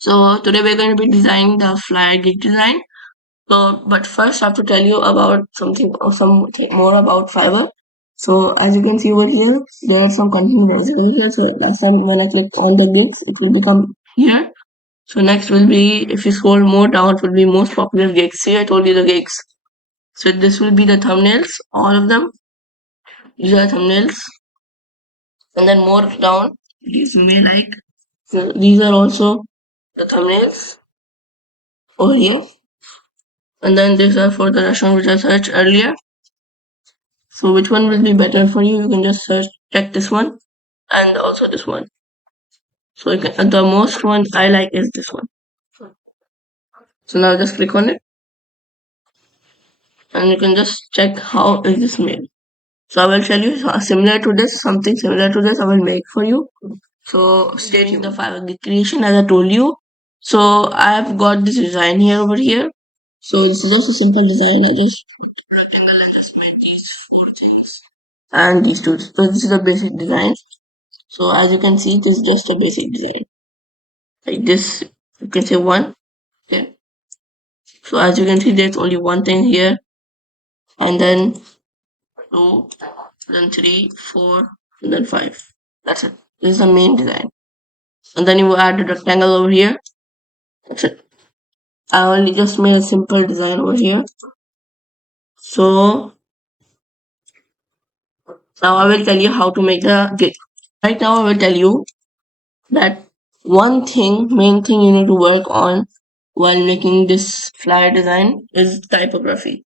So today we're going to be designing the flyer gig design. So, but first I have to tell you about something more about Fiverr. So as you can see over here, there are some content over here. So last time when I click on the gigs, it will become here. So next will be, if you scroll more down, it will be most popular gigs. See, I told you the gigs. So this will be the thumbnails, all of them. These are thumbnails. And then more down, these you may like. So these are also the thumbnails over here. And then these are for the restaurant which I searched earlier. So which one will be better for you? You can just check this one and also this one. So you can, the most one I like is this one. So now just click on it and you can just check how is this made. So I will tell you similar to this, something similar to this I will make for you. So stay tuned. The Fiverr gig creation as I told you. So I have got this design here over here. So this is just a simple design. I just made these four things and these two. So this is the basic design. So as you can see, this is just a basic design. Like this, you can say one. Okay. So as you can see, there's only one thing here, and then two, then three, four, and then five. That's it. This is the main design. And then you add a rectangle over here. That's it. I only just made a simple design over here. So now I will tell you how to make the gig. Right now I will tell you that main thing you need to work on while making this flyer design is typography.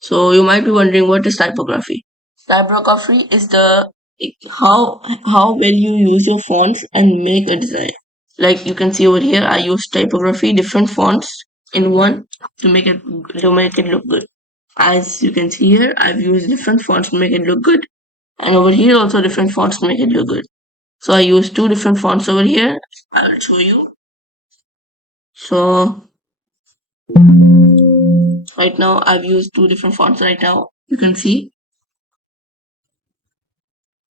So you might be wondering, what is typography? Typography is the how well you use your fonts and make a design. Like you can see over here, I use typography, different fonts in one to make it look good. As you can see here, I've used different fonts to make it look good, and over here also different fonts to make it look good. So I use two different fonts over here. I'll show you. So right now I've used two different fonts right now. You can see.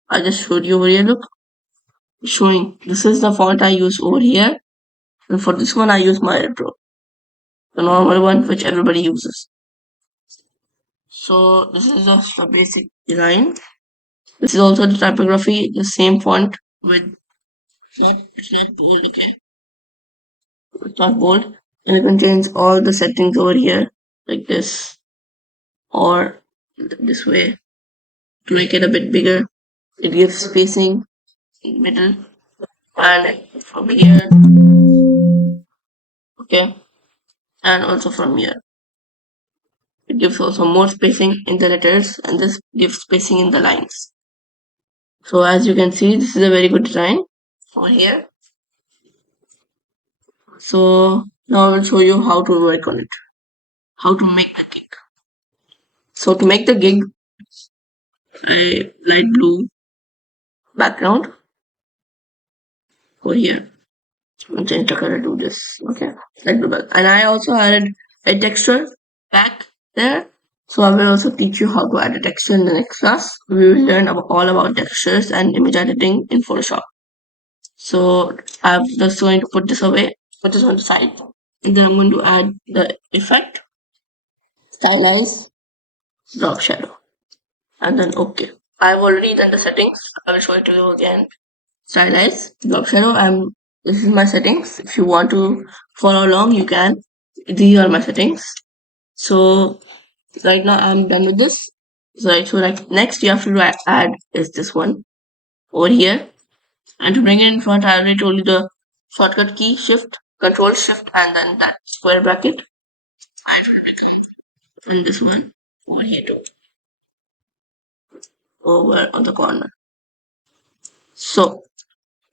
I just showed you over here. Look, showing. This is the font I use over here. And for this one I use my Retro. The normal one which everybody uses. So this is just a basic design. This is also the typography, the same font with it's not bold, okay? It's not bold. And you can change all the settings over here like this or this way to make it a bit bigger. It gives spacing in the middle and from here, okay, and also from here. It gives also more spacing in the letters and this gives spacing in the lines. So as you can see, this is a very good design over here. So now I will show you how to work on it, how to make the gig. So to make the gig, a light blue background over here. I'll change the color to this. Okay, light blue background. And I also added a texture back there. So I will also teach you how to add a texture in the next class. We will learn all about textures and image editing in Photoshop. So I'm just going to put this away, put this on the side, and then I'm going to add the effect, stylize, drop shadow, and then okay. I've already done the settings. I will show it to you again. Stylize, drop shadow. This is my settings. If you want to follow along, you can. These are my settings. So right now I'm done with this. So like next you have to add is this one over here. And to bring it in front, I already told you the shortcut key, shift, control shift, and then that square bracket. I will become and this one over here too, over on the corner. So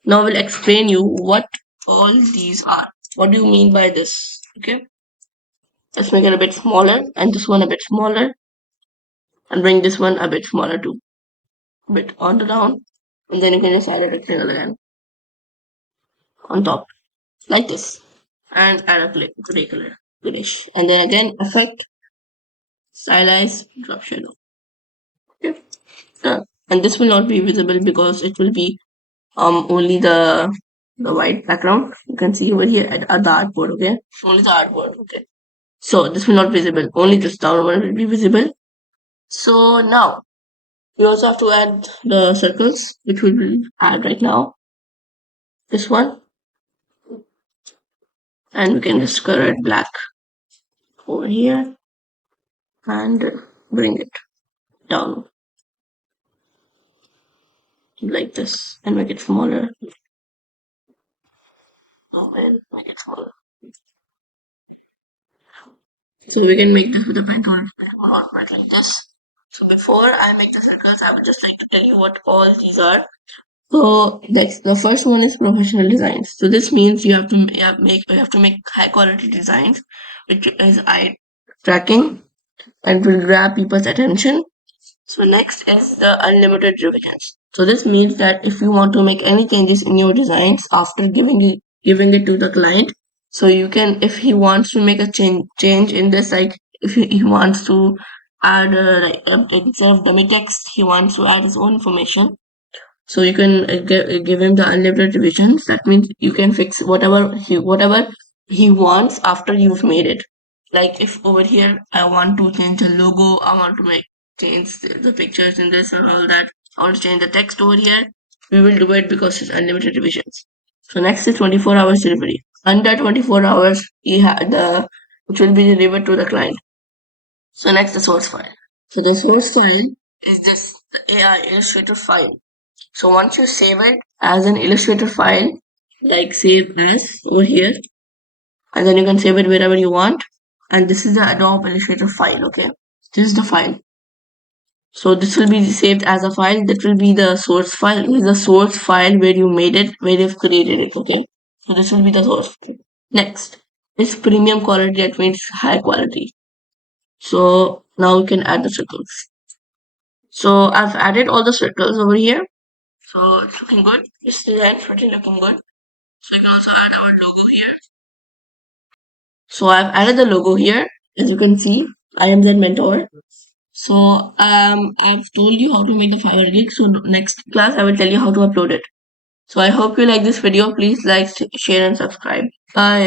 now we'll explain you what all these are. What do you mean by this? Okay, let's make it a bit smaller and this one a bit smaller, and bring this one a bit smaller too, a bit on the down, and then you can just add a rectangle again on top like this, and add a gray color, grayish, and then again effect, stylize, drop shadow. Okay, done. And this will not be visible because it will be only the the white background. You can see over here at the artboard, okay? Only the artboard, okay? So this will not be visible. Only this down one will be visible. So now we also have to add the circles, which we will add right now. This one, and we can just color it black over here and bring it down like this and make it smaller. And make it smaller. So we can make this with a pen tool. Not like this. So before I make the circles, I would just like to tell you what all these are. So next, the first one is professional designs. So this means you have to make high quality designs, which is eye tracking and will grab people's attention. So next is the unlimited revisions. So this means that if you want to make any changes in your designs after giving it to the client, so you can, if he wants to make a change in this, like if he wants to add instead of dummy text, he wants to add his own information. So you can give him the unlimited revisions. That means you can fix whatever he wants after you've made it. Like if over here I want to change the logo, I want to make change the pictures in this and all that. I want to change the text over here. We will do it because it's unlimited revisions. So next is 24 hours delivery. Under 24 hours, which will be delivered to the client. So next, the source file. So the source file is this, the AI Illustrator file. So once you save it as an Illustrator file, like save as over here, and then you can save it wherever you want. And this is the Adobe Illustrator file, okay? This is the file. So this will be saved as a file. That will be the source file. This is the source file where you made it, where you've created it, okay? So this will be the source. Next is premium quality, that means high quality. So now we can add the circles. So I've added all the circles over here. So it's looking good. This design is pretty looking good. So you can also add our logo here. So I've added the logo here. As you can see, IMZ Mentor. So I've told you how to make the Fiverr gig. So next class I will tell you how to upload it. So I hope you like this video. Please like, share and subscribe. Bye.